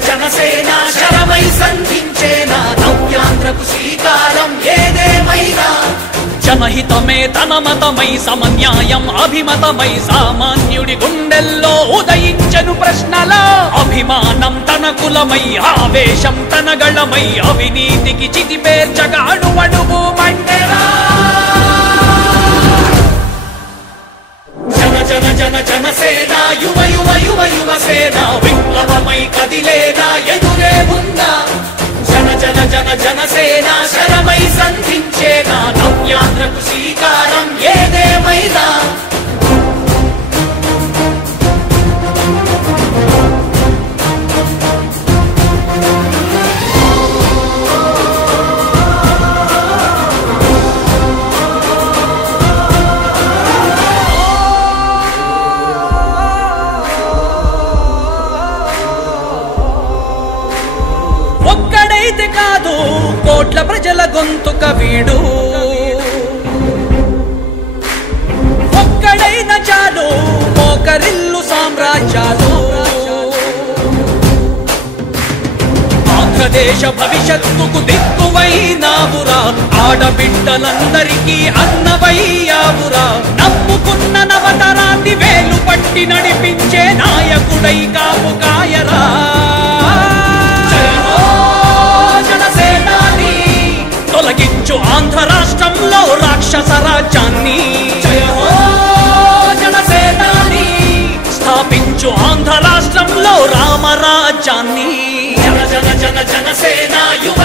జనసేన శరమై సంధించేనా నవ్యాంధ్రకు శ్రీకారం ఏదేమైనా జనహితమే తన మతమై సమన్యాయం అభిమతమై సామాన్యుడి గుండెల్లో ఉదయించను ప్రశ్నల అభిమానం తన కులమై ఆవేశం తన గళమై అవినీతికి చితిపేర్చగా అణువణువు మండెరా జనసేన యువ యువ యువ యువసేన విప్లవమై కదిలేనా ఎదురే ఉందా జనసేన శరమై సంధించేనా నవ్యాంధ్రకు శ్రీకారం ఏదేమైనా ఒక్కడైతే కాదు కోట్ల ప్రజల గొంతుక వీడు ఒక్కడైన చాలు మోకరిల్లు సామ్రాజ్యాలు ఆంధ్రదేశ భవిష్యత్తుకు దిక్కువైనావురా ఆడబిడ్డలందరికీ అన్నవయ్యావురా నమ్ముకున్న నవతరాన్ని వేలు పట్టి నడిపించే నాయకుడై కాపు కాయరా తొలగించు ఆంధ్ర రాష్ట్రంలో రాక్షస రాజ్యాన్ని జనసేనాని స్థాపించు ఆంధ్ర రాష్ట్రంలో రామరాజ్యాన్ని జనసేన యువ